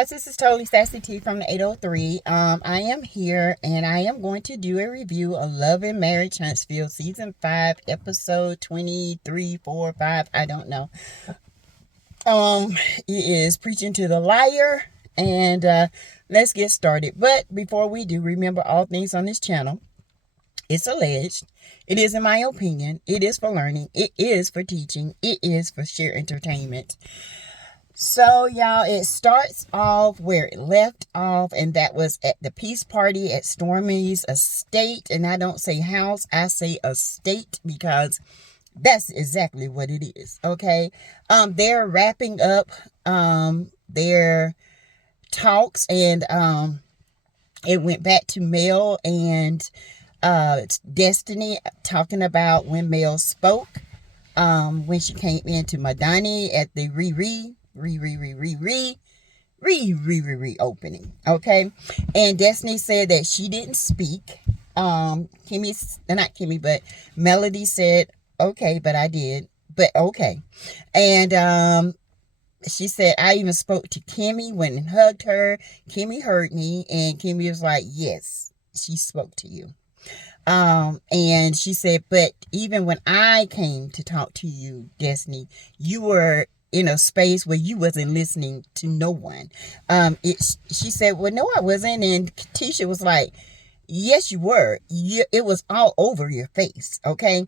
guys, this is totally Sassy T from the 803. I am here and I am going to do a review of Love and Marriage Huntsville season 5 episode 23, 4, 5, I don't know. It is Preaching to the Liar, and let's get started. But before we do, remember all things on this channel, it's alleged, it is in my opinion, it is for learning, it is for teaching, it is for sheer entertainment. So, y'all, it starts off where it left off, and that was at the peace party at Stormy's estate. And I don't say house, I say estate, because that's exactly what it is, okay? They're wrapping up their talks, and it went back to Mel and Destiny talking about when Mel spoke, when she came into Madani at the reopening, okay? And Destiny said that she didn't speak. Not Kimmy, but Melody said, okay, but I did, but okay. And she said, I even spoke to Kimmy, went and hugged her. Kimmy heard me, and Kimmy was like, yes, she spoke to you. And she said, but even when I came to talk to you, Destiny, you were in a space where you wasn't listening to no one. She said, well, no, I wasn't. And Tisha was like, yes, you were. It was all over your face. Okay.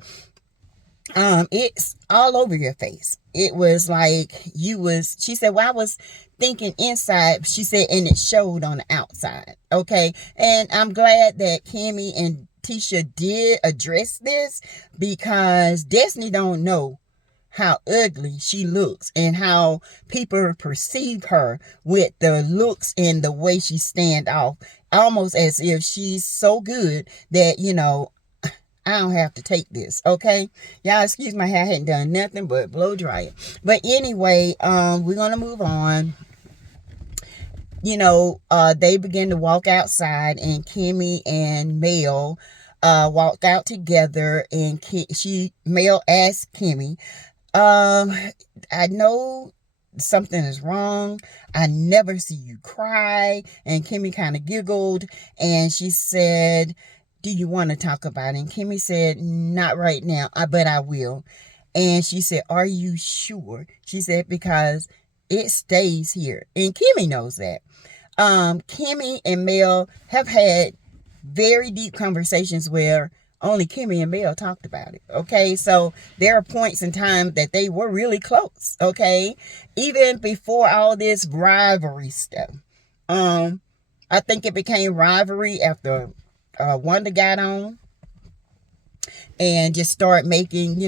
It's all over your face. It was like she said, well, I was thinking inside. She said, and it showed on the outside. Okay. And I'm glad that Kimmy and Tisha did address this, because Destiny don't know how ugly she looks and how people perceive her with the looks and the way she stand off, almost as if she's so good that, I don't have to take this, okay? Y'all excuse my hair, I hadn't done nothing but blow dry it. But anyway, we're gonna move on. They began to walk outside, and Kimmy and Mel walked out together, and Mel asked Kimmy, I know something is wrong. I never see you cry. And Kimmy kind of giggled, and she said, do you want to talk about it? And Kimmy said, not right now, but I will. And she said, are you sure? She said, because it stays here. And Kimmy knows that. Kimmy and Mel have had very deep conversations where only Kimmy and Mel talked about it, okay? So there are points in time that they were really close, okay? Even before all this rivalry stuff. I think it became rivalry after Wanda got on and just started making,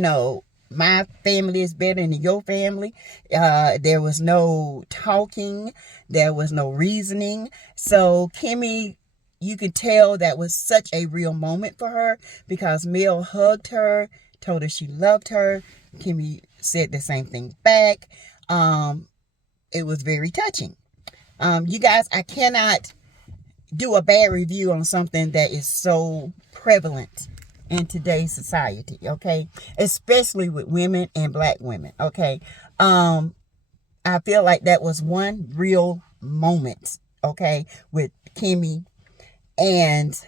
my family is better than your family. There was no talking. There was no reasoning. So Kimmy, you could tell that was such a real moment for her, because Mel hugged her, told her she loved her. Kimmy said the same thing back. It was very touching. You guys, I cannot do a bad review on something that is so prevalent in today's society, okay? Especially with women and black women, okay? I feel like that was one real moment, okay, with Kimmy and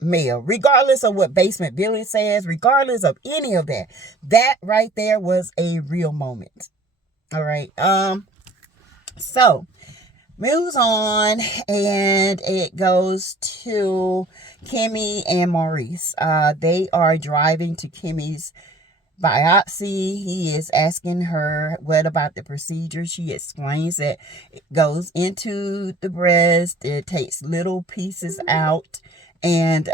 Mel, regardless of what Basement Billy says, regardless of any of that, that right there was a real moment. All right. So moves on, and it goes to Kimmy and Maurice. They are driving to Kimmy's biopsy. He is asking her, what about the procedure? She explains that it goes into the breast, it takes little pieces out, and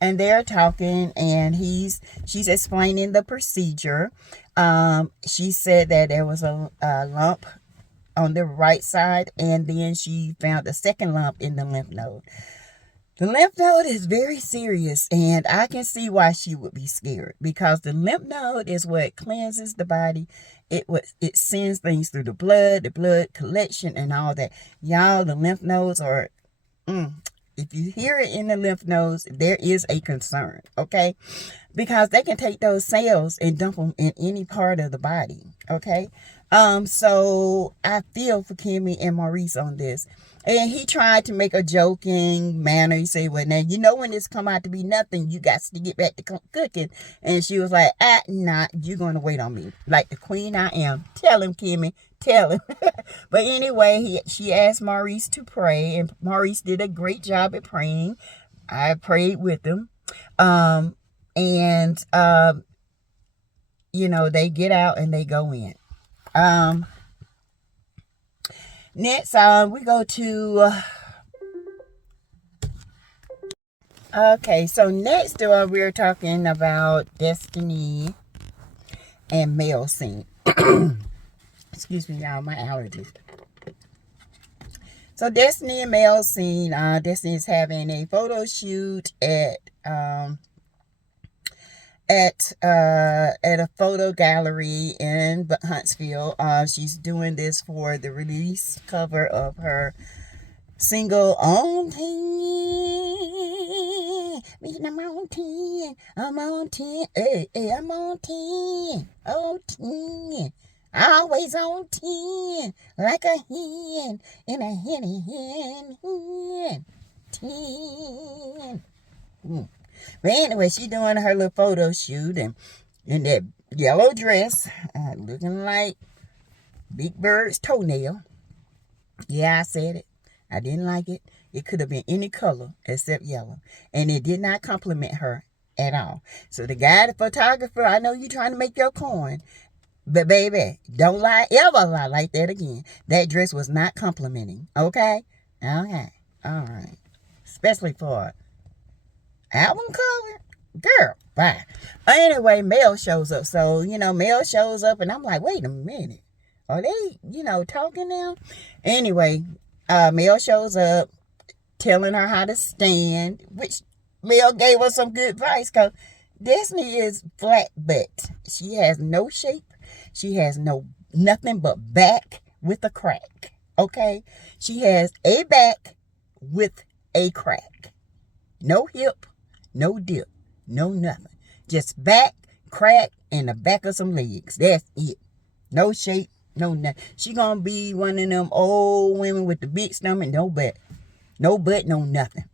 they're talking, and she's explaining the procedure. She said that there was a lump on the right side, and then she found a second lump in the lymph node. The lymph node is very serious, and I can see why she would be scared, because the lymph node is what cleanses the body. It sends things through the blood collection and all that. Y'all, the lymph nodes are, if you hear it in the lymph nodes, there is a concern, okay? Because they can take those cells and dump them in any part of the body, okay? So I feel for Kimmy and Maurice on this. And he tried to make a joking manner. He said, well, now, you know, when this come out to be nothing, you got to get back to cooking. And she was like, nah, you're going to wait on me. Like the queen I am. Tell him, Kimmy. Tell him. But anyway, she asked Maurice to pray. And Maurice did a great job at praying. I prayed with him. And you know, they get out and they go in. Next, we go to, okay, so next we're talking about Destiny and male scene. Excuse me, y'all, my allergies. So Destiny and male scene, Destiny is having a photo shoot at a photo gallery in Huntsville. She's doing this for the release cover of her single On 10. I'm on 10. I'm on 10. Hey, I'm on 10. On 10. Always on 10. Like a hen in a hen. 10. But anyway, she doing her little photo shoot and in that yellow dress, looking like Big Bird's toenail. Yeah, I said it. I didn't like it. It could have been any color except yellow. And it did not compliment her at all. So the guy, the photographer, I know you're trying to make your coin. But baby, don't ever lie like that again. That dress was not complimenting. Okay? Okay. All right. Especially for album cover? Girl, bye. Anyway, Mel shows up. So, you know, Mel shows up and I'm like, wait a minute. Are they, you know, talking now? Anyway, Mel shows up telling her how to stand, which Mel gave her some good advice because Destiny is flat butt. She has no shape. She has nothing but back with a crack. Okay? She has a back with a crack. No hip. No dip, no nothing. Just back, crack, and the back of some legs. That's it. No shape, no nothing. She gonna be one of them old women with the big stomach, no butt. No butt, no nothing.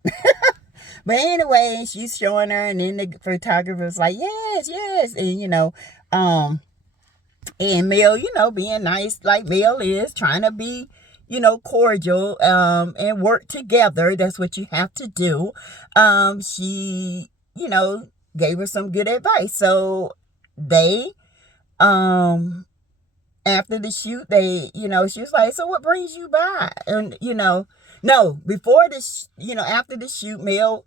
But anyway, she's showing her, and then the photographer's like, yes. And, you know, and Mel, you know, being nice like Mel is, trying to be, you know, cordial, and work together. That's what you have to do. She, you know, gave her some good advice. So they, after the shoot, they, you know, she was like, so what brings you by? And, you know, no, before this, you know, after the shoot, Mel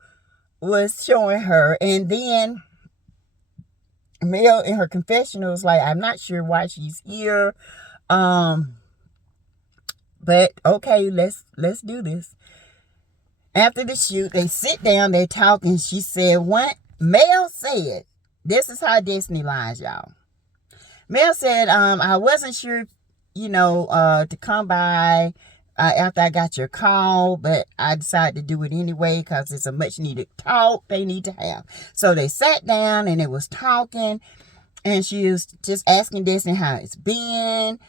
was showing her, and then Mel in her confessional was like, I'm not sure why she's here. But okay, let's do this. After the shoot, they sit down, they talk, and she said, what Mel said, this is how Destiny lies, y'all. Mel said, I wasn't sure, you know, to come by after I got your call, but I decided to do it anyway because it's a much needed talk they need to have. So they sat down and they was talking, and she was just asking Destiny how it's been.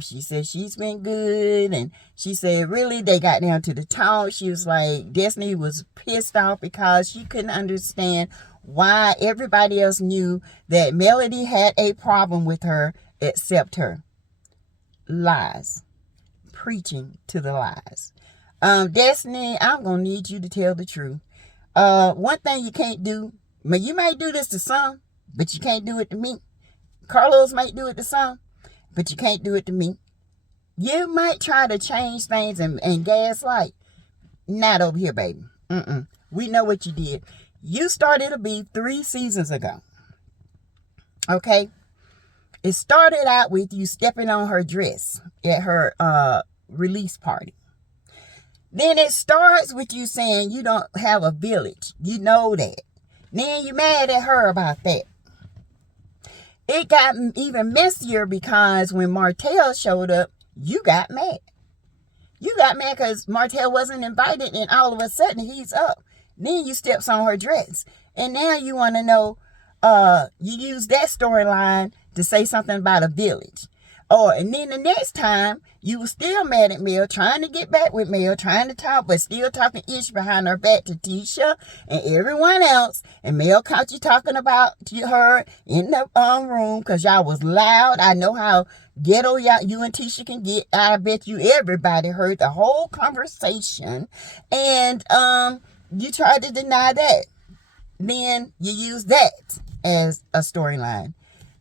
She said she's been good, and she said really they got down to the talk. She was like, Destiny was pissed off because she couldn't understand why everybody else knew that Melody had a problem with her except her. Lies. Preaching to the lies. Destiny, I'm gonna need you to tell the truth. One thing you can't do, you might do this to some, but you can't do it to me. Carlos might do it to some, but you can't do it to me. You might try to change things and gaslight. Not over here, baby. We know what you did. You started a beef 3 seasons ago. Okay? It started out with you stepping on her dress at her release party. Then it starts with you saying you don't have a village. You know that. Then you mad at her about that. It got even messier because when Martell showed up, you got mad. You got mad because Martell wasn't invited, and all of a sudden he's up. Then you steps on her dress. And now you want to know, you use that storyline to say something about a village. Oh, and then the next time, you were still mad at Mel, trying to get back with Mel, trying to talk, but still talking ish behind her back to Tisha and everyone else. And Mel caught you talking about her in the room because y'all was loud. I know how ghetto you and Tisha can get. I bet you everybody heard the whole conversation. And you tried to deny that. Then you use that as a storyline.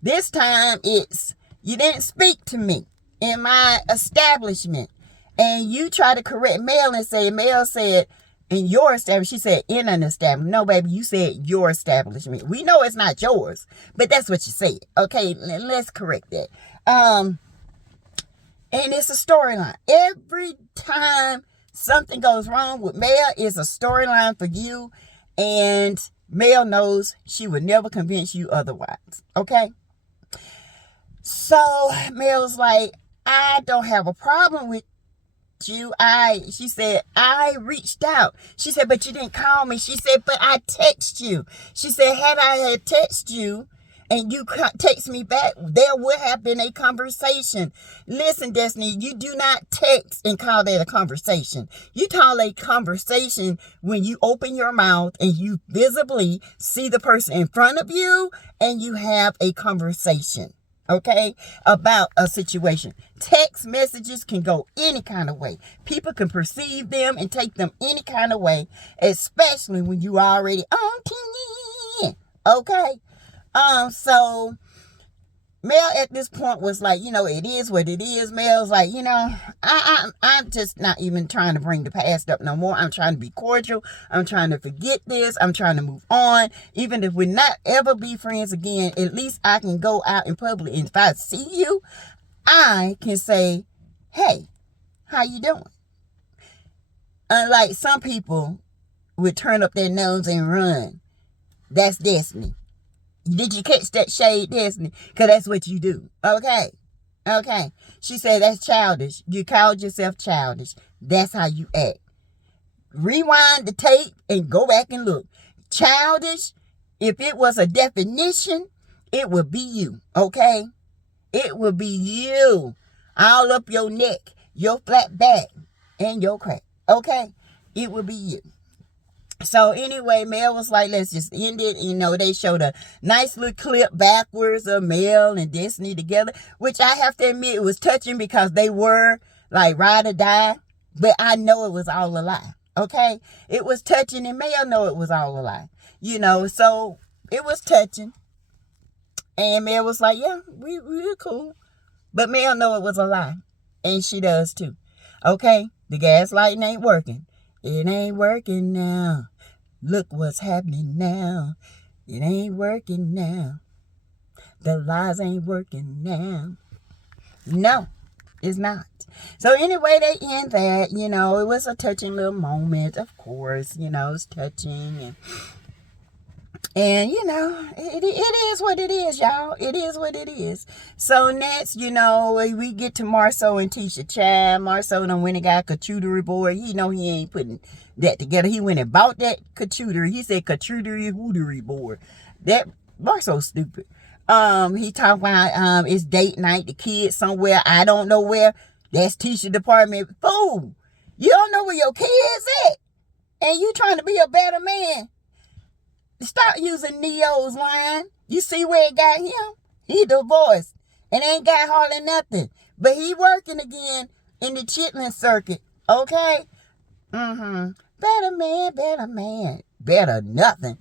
This time it's, you didn't speak to me in my establishment. And you try to correct Mel and say, Mel said, in your establishment. She said, in an establishment. No, baby, you said your establishment. We know it's not yours, but that's what you said. Okay, let's correct that. And it's a storyline. Every time something goes wrong with Mel, it's a storyline for you. And Mel knows she would never convince you otherwise. Okay? So Mel's like, I don't have a problem with you. She said, I reached out. She said, but you didn't call me. She said, but I text you. She said, had I had text you and you text me back, there would have been a conversation. Listen, Destiny, you do not text and call that a conversation. You call a conversation when you open your mouth and you visibly see the person in front of you and you have a conversation. Okay, about a situation. Text messages can go any kind of way. People can perceive them and take them any kind of way, especially when you already on TV. Okay, so Mel at this point was like, it is what it is. Mel's like, I'm just not even trying to bring the past up no more. I'm trying to be cordial. I'm trying to forget this. I'm trying to move on. Even if we're not ever be friends again, at least I can go out in public. And if I see you, I can say, hey, how you doing? Unlike some people would turn up their nose and run. That's Destiny. Did you catch that shade, Destiny? Because that's what you do. Okay. She said that's childish. You called yourself childish. That's how you act. Rewind the tape and go back and look. Childish, if it was a definition, it would be you. Okay? It would be you. All up your neck, your flat back, and your crack. Okay? It would be you. So anyway, Mel was like, let's just end it. They showed a nice little clip backwards of Mel and Destiny together, which I have to admit, it was touching because they were like ride or die, but I know it was all a lie. Okay? It was touching and Mel know it was all a lie. So it was touching. And Mel was like, yeah, we're cool. But Mel know it was a lie. And she does too. Okay? The gaslighting ain't working. It ain't working now. Look what's happening now. It ain't working now. The lies ain't working now. No, it's not. So anyway, they end that. It was a touching little moment, of course. It's touching. And it is what it is, y'all. It is what it is. So next, we get to Marcel and Tisha. Child, Marcel done went and got a charcuterie board. He ain't putting that together. He went and bought that charcuterie. He said charcuterie board. That Marcel's stupid. He talked about it's date night, the kids somewhere. I don't know where. That's Tisha department. Fool. You don't know where your kids at. And you trying to be a better man. Stop using Neo's line. You see where it got him? He divorced and ain't got hardly nothing. But he working again in the chitlin circuit. Okay? Better man. Better nothing.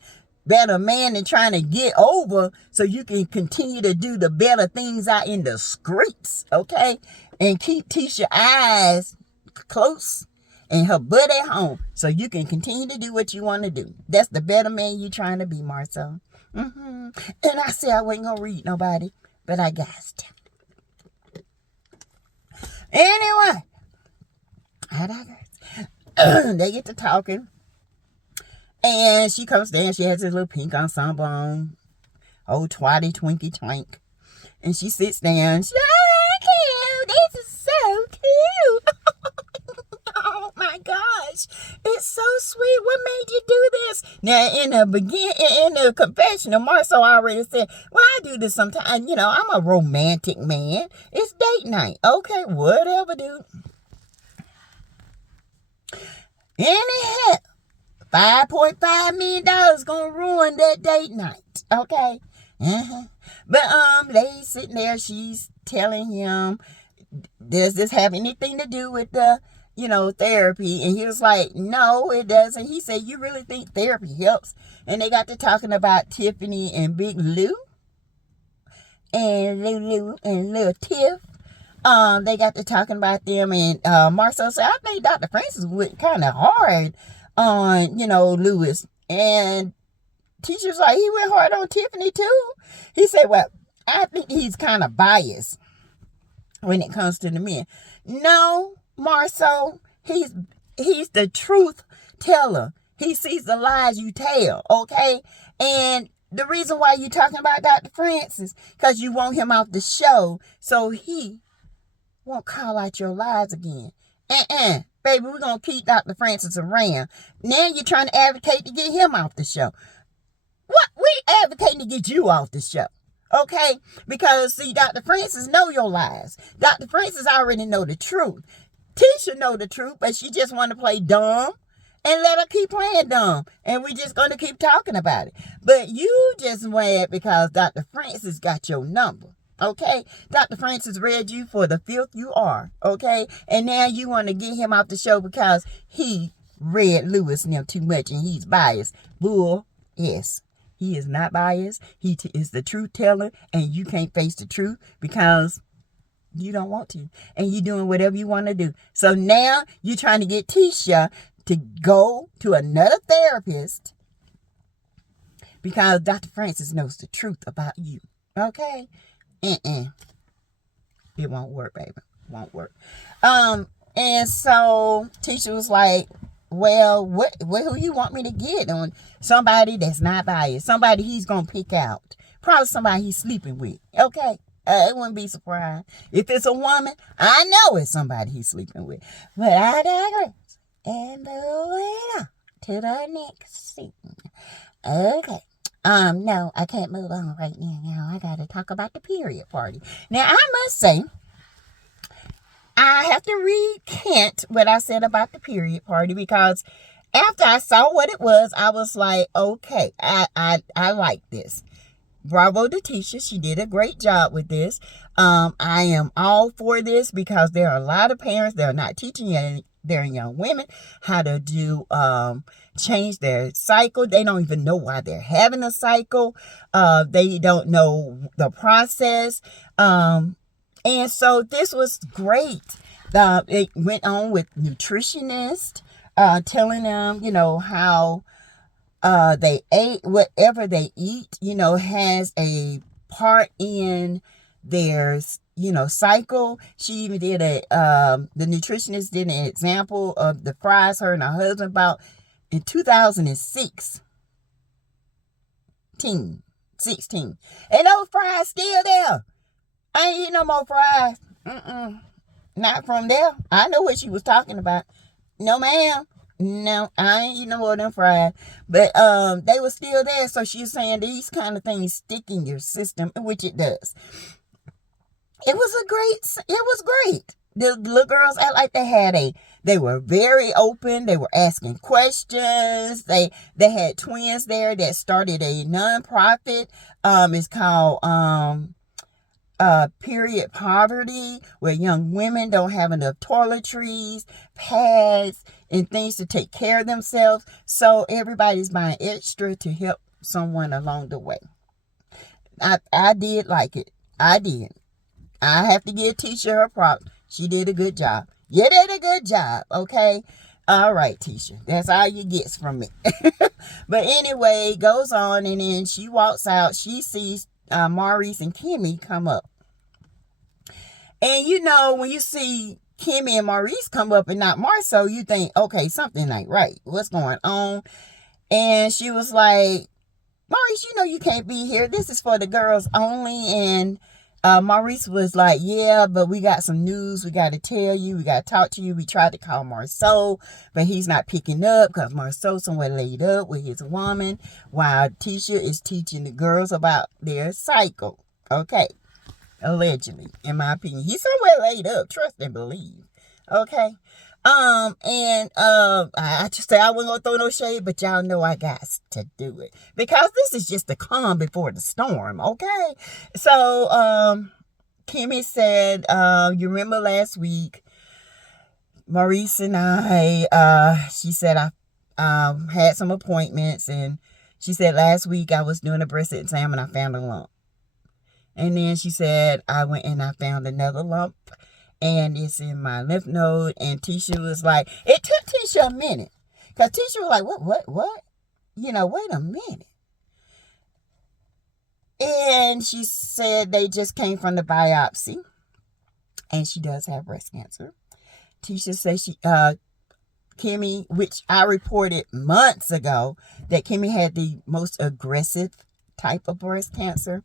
Better man than trying to get over so you can continue to do the better things out in the streets. Okay? And keep Tisha's eyes close and her butt at home so you can continue to do what you want to do. That's the better man you trying to be, Marcel. And I said I wasn't going to read nobody, but I got to. Anyway, I digress. They get to talking. And she comes down. She has this little pink ensemble on. Oh, twatty, twinky, twink. And she sits down. She's like, this is so cute. Oh my gosh, it's so sweet. What made you do this? Now, in the confessional, Marcel already said, well, I do this sometimes. You know, I'm a romantic man. It's date night. Okay, whatever, dude. Anyhow, $5.5 million gonna ruin that date night. Okay? But they sitting there, she's telling him, does this have anything to do with the, therapy? And he was like, no, it doesn't. He said, you really think therapy helps? And they got to talking about Tiffany and Big Lou and Lulu and Little Tiff. They got to talking about them, and Marcel said, I think Dr. Francis went kind of hard on, Lewis. And Tisha's like, he went hard on Tiffany too. He said, well, I think he's kind of biased when it comes to the men. No, Marcel, he's the truth teller. He sees the lies you tell, okay? And the reason why you're talking about Dr. Francis, because you want him off the show so he won't call out your lies again. Baby, we're going to keep Dr. Francis around. Now you're trying to advocate to get him off the show. What? We advocating to get you off the show. Okay? Because, see, Dr. Francis know your lies. Dr. Francis already know the truth. Tisha know the truth, but she just want to play dumb. And let her keep playing dumb. And we're just going to keep talking about it. But you just mad because Dr. Francis got your number. Okay? Dr. Francis read you for the filth you are. Okay? And now you want to get him off the show because he read Lewis and them too much and he's biased. Bull. Yes. He is not biased. He is the truth teller, and you can't face the truth because you don't want to. And you're doing whatever you want to do. So now you're trying to get Tisha to go to another therapist because Dr. Francis knows the truth about you. Okay? It won't work, baby. It won't work. And so Tisha was like, well, who you want me to get on? Somebody that's not biased. Somebody he's going to pick out. Probably somebody he's sleeping with. Okay? It wouldn't be surprised. If it's a woman, I know it's somebody he's sleeping with. But I digress. And moving on to the next scene. Okay. No, I can't move on right now. I got to talk about the period party. Now, I must say, I have to recant what I said about the period party because after I saw what it was, I was like, okay, I like this. Bravo to Tisha. She did a great job with this. I am all for this because there are a lot of parents that are not teaching their young women how to do change their cycle. They don't even know why they're having a cycle. They don't know the process. And so this was great. It went on with nutritionists telling them, how they ate, whatever they eat, has a part in their, cycle. She even did the nutritionist did an example of the fries her and her husband bought in 2016. And those fries still there. I ain't eating no more fries. Not from there. I know what she was talking about. No, ma'am. No, I ain't eating no more of them fries. But they were still there. So she's saying these kind of things stick in your system, which it does. It was great. The little girls act like they were very open. They were asking questions. They had twins there that started a nonprofit. It's called period poverty, where young women don't have enough toiletries, pads, and things to take care of themselves. So everybody's buying extra to help someone along the way. I did like it. I did. I have to give Tisha her props. She did a good job. You did a good job, okay? All right, Tisha. That's all you get from me. But anyway, goes on, and then she walks out. She sees Maurice and Kimmy come up. And when you see Kimmy and Maurice come up and not Marcel, you think, okay, something ain't right. What's going on? And she was like, Maurice, you can't be here. This is for the girls only. And Maurice was like, yeah, but we got some news we got to tell you. We got to talk to you. We tried to call Marceau, but he's not picking up because Marceau somewhere laid up with his woman while Tisha is teaching the girls about their cycle. Okay. Allegedly, in my opinion. He's somewhere laid up. Trust and believe. Okay. I just say I wasn't gonna throw no shade, but y'all know I got to do it because this is just the calm before the storm. Okay. So Kimmy said, you remember last week, Maurice and she said I had some appointments, and she said last week I was doing a breast exam and I found a lump. And then she said I went and I found another lump, and it's in my lymph node. And Tisha was like, it took Tisha a minute, because Tisha was like, what? Wait a minute. And she said they just came from the biopsy, and she does have breast cancer. Tisha said Kimmy, which I reported months ago, that Kimmy had the most aggressive type of breast cancer,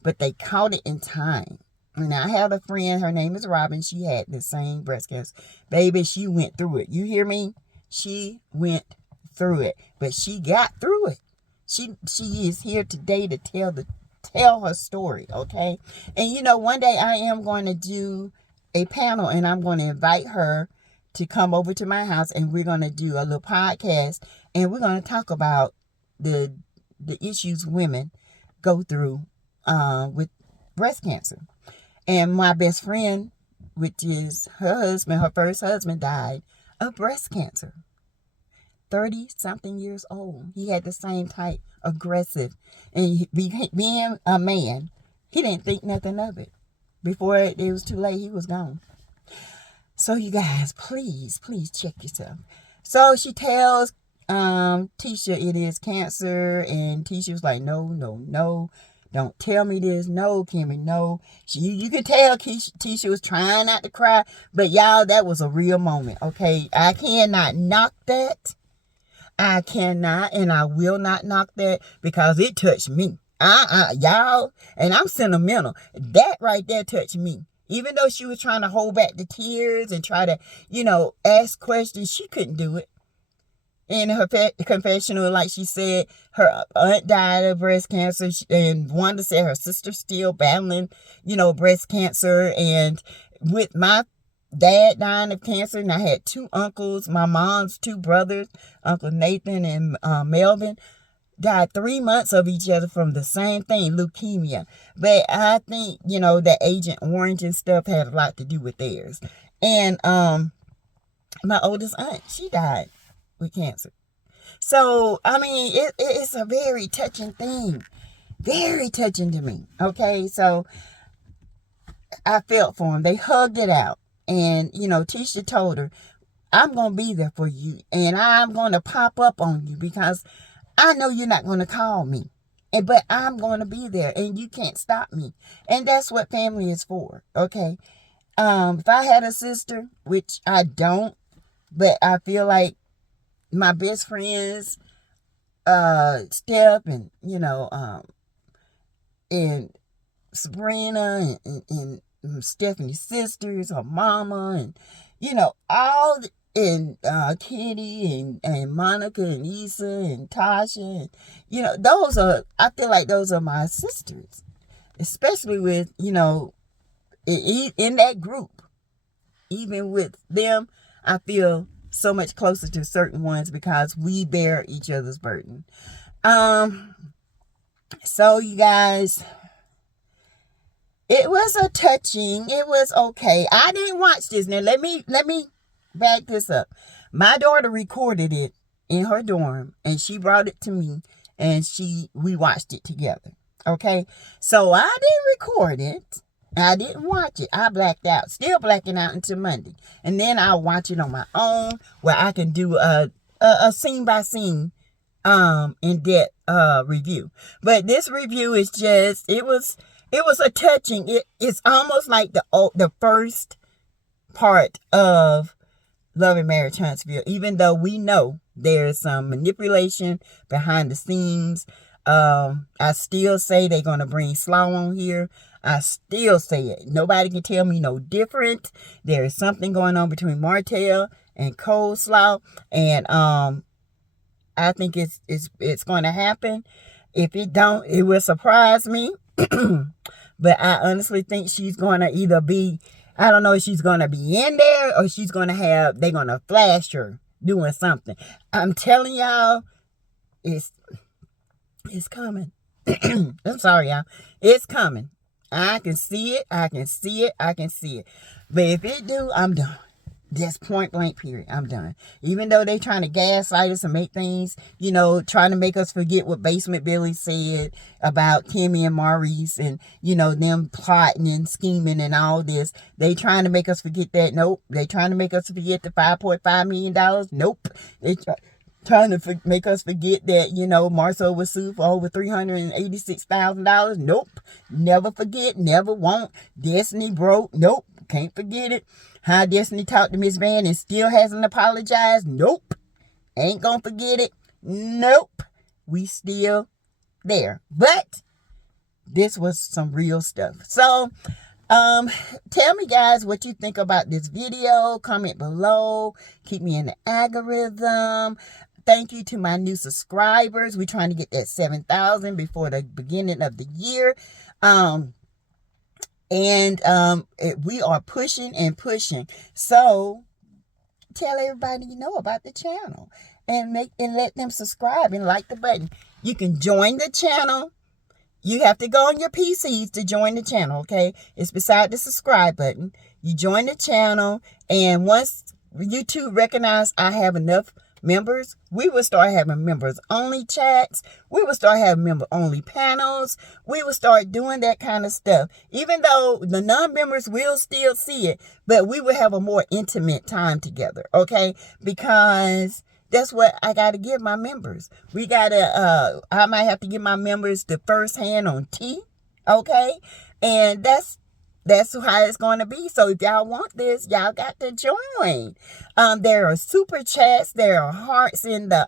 but they caught it in time. And I had a friend, her name is Robin. She had the same breast cancer. Baby, she went through it. You hear me? She went through it, but she got through it. She is here today to tell her story, okay? And one day I am going to do a panel, and I'm going to invite her to come over to my house, and we're going to do a little podcast, and we're going to talk about the issues women go through with breast cancer. And my best friend, which is her husband, her first husband, died of breast cancer. 30-something years old. He had the same type, aggressive. And being a man, he didn't think nothing of it. Before it was too late, he was gone. So you guys, please check yourself. So she tells Tisha it is cancer, and Tisha was like, no. Don't tell me this. No, Kimmy, no. You could tell Tisha was trying not to cry. But y'all, that was a real moment, okay? I cannot knock that. I cannot, and I will not knock that, because it touched me. Y'all, and I'm sentimental. That right there touched me. Even though she was trying to hold back the tears and try to, ask questions, she couldn't do it. In her confessional, like she said, her aunt died of breast cancer, and Wanda said her sister's still battling, breast cancer. And with my dad dying of cancer, and I had two uncles, my mom's two brothers, Uncle Nathan and Melvin, died 3 months of each other from the same thing, leukemia. But I think, that Agent Orange and stuff had a lot to do with theirs. And my oldest aunt, she died with cancer. So, I mean, it's a very touching thing. Very touching to me. Okay, so I felt for him. They hugged it out. And, Tisha told her, I'm going to be there for you. And I'm going to pop up on you, because I know you're not going to call me. But I'm going to be there, and you can't stop me. And that's what family is for. Okay. If I had a sister, which I don't, but I feel like my best friends, Steph and, and Sabrina and Stephanie's sisters, her mama, and, all, and Kitty and Monica and Issa and Tasha, and, I feel like those are my sisters, especially with, in that group. Even with them, I feel so much closer to certain ones because we bear each other's burden. So you guys, it was it was okay. I didn't watch this. Now let me back this up. My daughter recorded it in her dorm, and she brought it to me, and we watched it together. Okay, so I didn't record it. I didn't watch it. I blacked out. Still blacking out until Monday. And then I'll watch it on my own, where I can do a scene by scene in-depth review. But this review is just, it was a touching. It's almost like the first part of Love and Marriage Huntsville, even though we know there's some manipulation behind the scenes. I still say they're going to bring Slaw on here. I still say it. Nobody can tell me no different. There is something going on between Martell and Coleslaw, and I think it's going to happen. If it don't, it will surprise me. But I honestly think she's going to either be, I don't know if she's going to be in there or she's going to have, they're going to flash her doing something. I'm telling y'all, it's coming. I'm sorry, y'all. It's coming. I can see it. I can see it. I can see it. But if it do, I'm done. Just point blank period. I'm done. Even though they trying to gaslight us and make things, trying to make us forget what Basement Billy said about Kimmy and Maurice and, them plotting and scheming and all this. They trying to make us forget that. Nope. They trying to make us forget the $5.5 million. Nope. They trying to make us forget that, Marcel was sued for over $386,000. Nope. Never forget. Never won't. Destiny broke. Nope. Can't forget it. How Destiny talked to Miss Van and still hasn't apologized. Nope. Ain't gonna forget it. Nope. We still there. But this was some real stuff. So, tell me, guys, what you think about this video. Comment below. Keep me in the algorithm. Thank you to my new subscribers. We're trying to get that 7,000 before the beginning of the year. We are pushing and pushing. So tell everybody you know about the channel and let them subscribe and like the button. You can join the channel. You have to go on your PCs to join the channel, okay? It's beside the subscribe button. You join the channel, and once YouTube recognize I have enough members, we will start having members only chats. We will start having member only panels. We will start doing that kind of stuff. Even though the non-members will still see it, but we will have a more intimate time together, okay? Because that's what I got to give my members. We got to, I might have to give my members the first hand on tea, okay? And that's how it's going to be. So if y'all want this, y'all got to join. There are super chats. There are hearts in the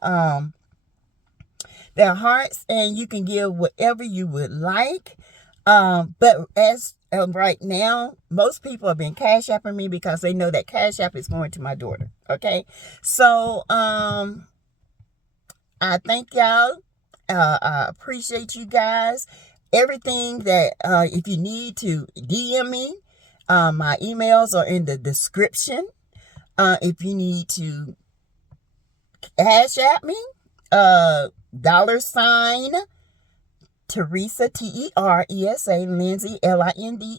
there are hearts, and you can give whatever you would like. But as of right now, most people have been Cash Apping me because they know that Cash App is going to my daughter. Okay, so I thank y'all. I appreciate you guys. Everything that, if you need to DM me, my emails are in the description. If you need to Cash App me, $, Teresa, Teresa, Lindsay, Lindsey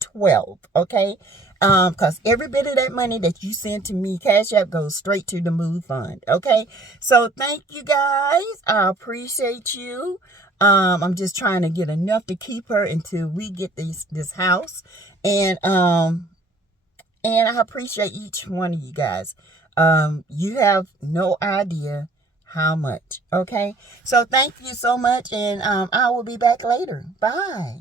12, okay? Because every bit of that money that you send to me, Cash App, goes straight to the Move Fund, okay? So thank you guys. I appreciate you. I'm just trying to get enough to keep her until we get this house, and I appreciate each one of you guys. You have no idea how much. Okay, so thank you so much, and I will be back later. Bye.